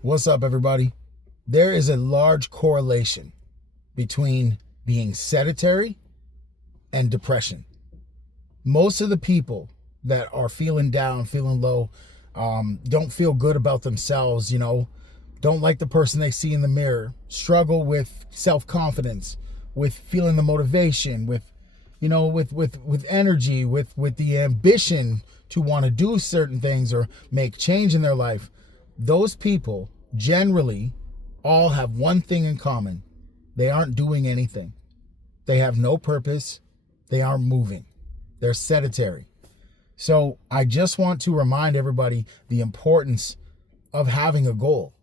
What's up, everybody? There is a large correlation between being sedentary and depression. Most of the people that are feeling down, feeling low, don't feel good about themselves, don't like the person they see in the mirror, struggle with self-confidence, with feeling the motivation, with energy, with the ambition to want to do certain things or make change in their life. Those people generally all have one thing in common. They aren't doing anything. They have no purpose. They aren't moving. They're sedentary. So I just want to remind everybody the importance of having a goal.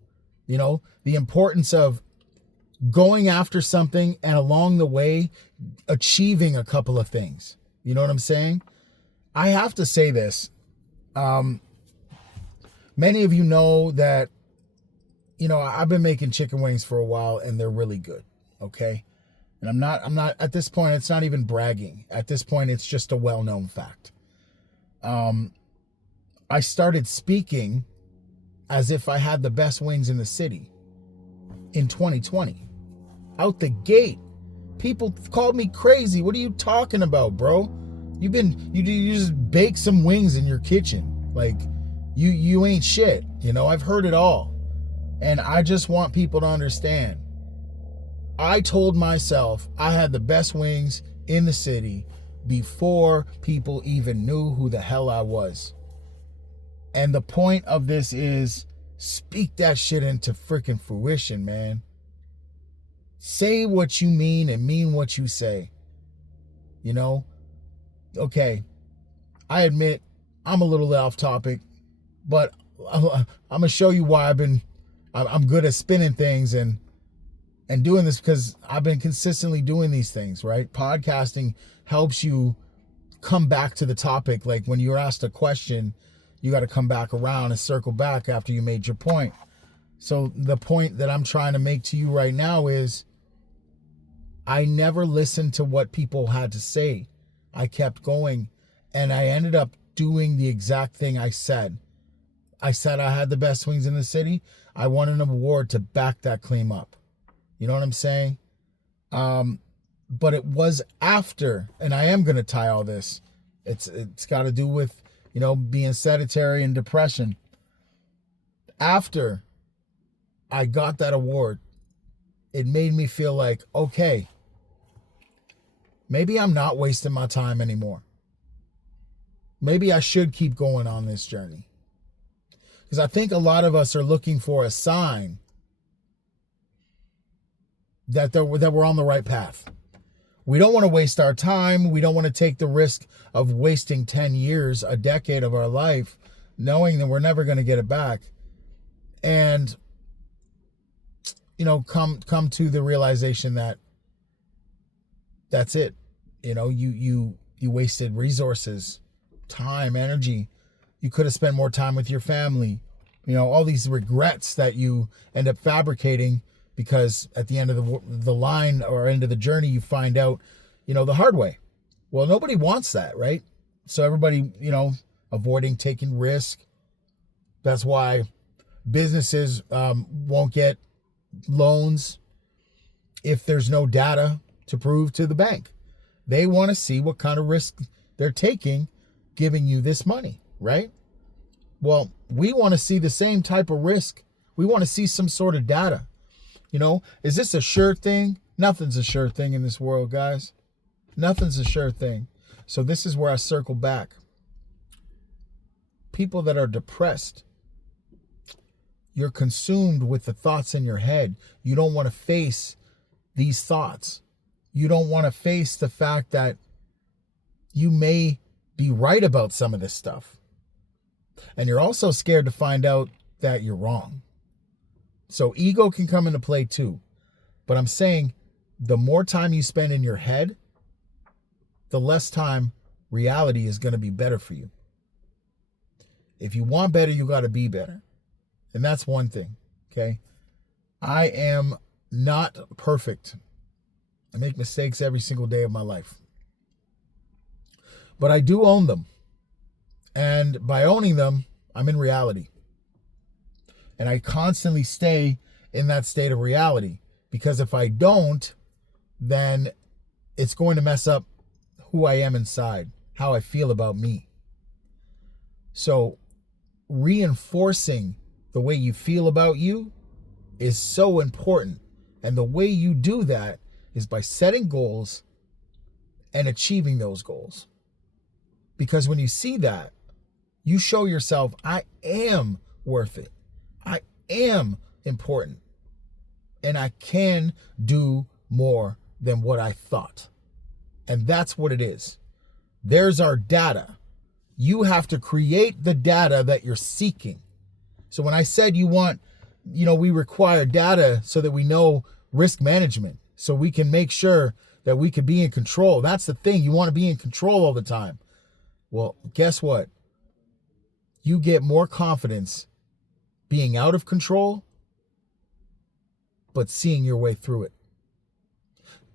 The importance of going after something and along the way achieving a couple of things. You know what I'm saying? I have to say this. Many of you know that, I've been making chicken wings for a while and they're really good. Okay. And I'm not at this point, it's not even bragging. At this point, it's just a well-known fact. I started speaking as if I had the best wings in the city in 2020. Out the gate, people called me crazy. What are you talking about, bro? You just bake some wings in your kitchen. Like, you ain't shit. I've heard it all. And I just want people to understand. I told myself I had the best wings in the city before people even knew who the hell I was. And the point of this is, speak that shit into freaking fruition, man. Say what you mean and mean what you say. Okay, I admit I'm a little off topic, but I'm gonna show you why I'm good at spinning things and doing this, because I've been consistently doing these things, right? Podcasting helps you come back to the topic. Like when you're asked a question, you got to come back around and circle back after you made your point. So the point that I'm trying to make to you right now is, I never listened to what people had to say. I kept going, and I ended up doing the exact thing I said. I said I had the best wings in the city. I won an award to back that claim up. You know what I'm saying? But it was after, and I am going to tie all this. It's got to do with, being sedentary and depression. After I got that award, it made me feel like, okay, maybe I'm not wasting my time anymore. Maybe I should keep going on this journey. Because I think a lot of us are looking for a sign that we're on the right path. We don't want to waste our time. We don't want to take the risk of wasting 10 years, a decade of our life, knowing that we're never going to get it back. And, come to the realization that that's it. You wasted resources, time, energy. You could have spent more time with your family. All these regrets that you end up fabricating, because at the end of the line or end of the journey, you find out, the hard way. Well, nobody wants that, right? So everybody, avoiding taking risk. That's why businesses won't get loans if there's no data to prove to the bank. They want to see what kind of risk they're taking giving you this money, right? Well, we want to see the same type of risk. We want to see some sort of data. Is this a sure thing? Nothing's a sure thing in this world, guys. Nothing's a sure thing. So this is where I circle back. People that are depressed, you're consumed with the thoughts in your head. You don't want to face these thoughts. You don't want to face the fact that you may be right about some of this stuff. And you're also scared to find out that you're wrong. So ego can come into play too. But I'm saying the more time you spend in your head, the less time reality is going to be better for you. If you want better, you got to be better. And that's one thing, okay? I am not perfect. I make mistakes every single day of my life. But I do own them. And by owning them, I'm in reality. And I constantly stay in that state of reality, because if I don't, then it's going to mess up who I am inside, how I feel about me. So reinforcing the way you feel about you is so important. And the way you do that is by setting goals and achieving those goals. Because when you see that, you show yourself, I am worth it. I am important. And I can do more than what I thought. And that's what it is. There's our data. You have to create the data that you're seeking. So when I said we require data so that we know risk management, so we can make sure that we could be in control. That's the thing. You want to be in control all the time. Well, guess what? You get more confidence being out of control, but seeing your way through it.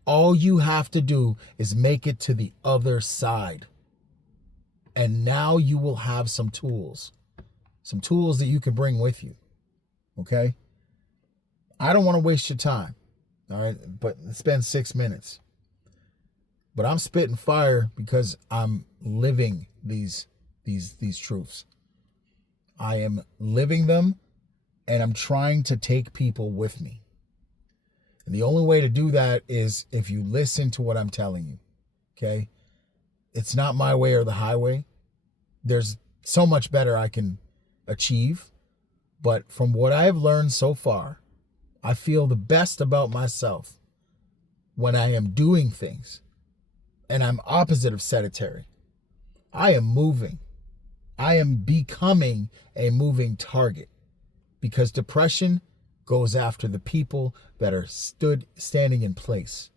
All you have to do is make it to the other side. And now you will have some tools that you can bring with you. Okay? I don't want to waste your time. All right? But spend 6 minutes. But I'm spitting fire because I'm living these truths. I am living them, and I'm trying to take people with me. And the only way to do that is if you listen to what I'm telling you. Okay? It's not my way or the highway. There's so much better I can achieve. But from what I've learned so far, I feel the best about myself when I am doing things. And I'm opposite of sedentary. I am moving. I am becoming a moving target, because depression goes after the people that are standing in place.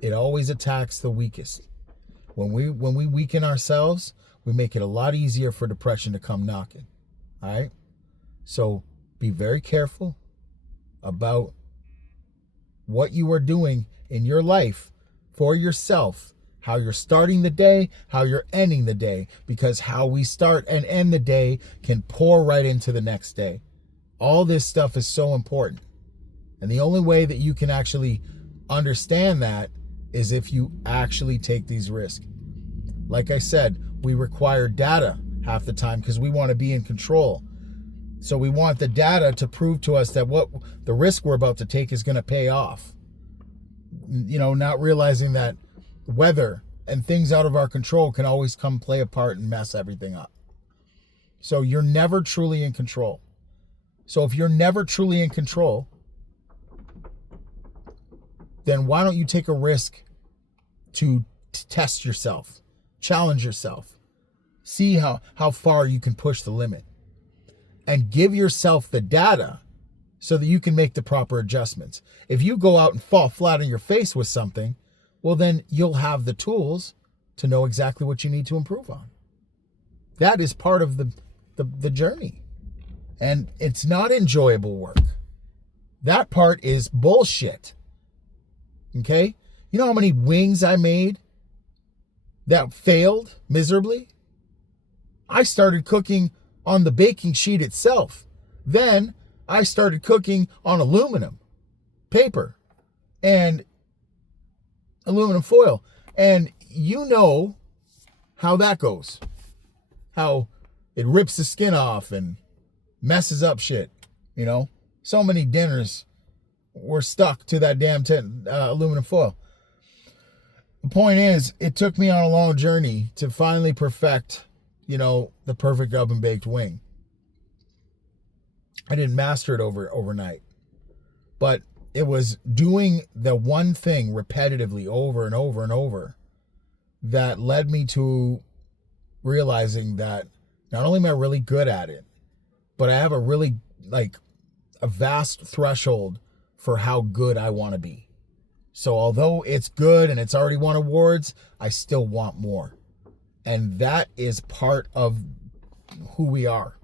It always attacks the weakest. When we weaken ourselves, we make it a lot easier for depression to come knocking. All right? So be very careful about what you are doing in your life for yourself, how you're starting the day, how you're ending the day, because how we start and end the day can pour right into the next day. All this stuff is so important. And the only way that you can actually understand that is if you actually take these risks. Like I said, we require data half the time because we want to be in control. So we want the data to prove to us that what the risk we're about to take is going to pay off. Not realizing that weather and things out of our control can always come play a part and mess everything up. So you're never truly in control. So if you're never truly in control, then why don't you take a risk to test yourself, challenge yourself, see how far you can push the limit, and give yourself the data so that you can make the proper adjustments. If you go out and fall flat on your face with something, well, then you'll have the tools to know exactly what you need to improve on. That is part of the journey. And it's not enjoyable work. That part is bullshit. Okay? You know how many wings I made that failed miserably? I started cooking on the baking sheet itself. Then I started cooking on aluminum, paper, and aluminum foil. And you know how that goes. How it rips the skin off and messes up shit. So many dinners were stuck to that damn aluminum foil. The point is, it took me on a long journey to finally perfect, the perfect oven baked wing. I didn't master it overnight, but it was doing the one thing repetitively over and over and over that led me to realizing that not only am I really good at it, but I have a vast threshold for how good I want to be. So although it's good and it's already won awards, I still want more. And that is part of who we are.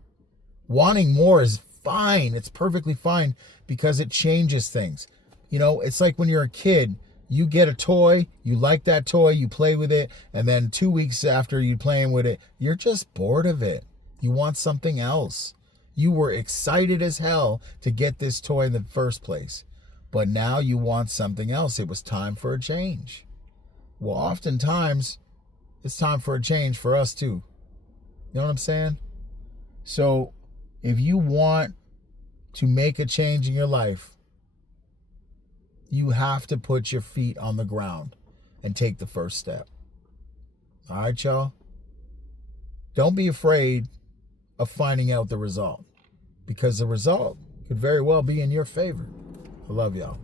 Wanting more is fine. It's perfectly fine because it changes things. It's like when you're a kid, you get a toy, you like that toy, you play with it, and then 2 weeks after you playing with it, you're just bored of it. You want something else. You were excited as hell to get this toy in the first place, but now you want something else. It was time for a change. Well, oftentimes, it's time for a change for us too. You know what I'm saying? So, if you want to make a change in your life, you have to put your feet on the ground and take the first step. All right, y'all? Don't be afraid of finding out the result, because the result could very well be in your favor. I love y'all.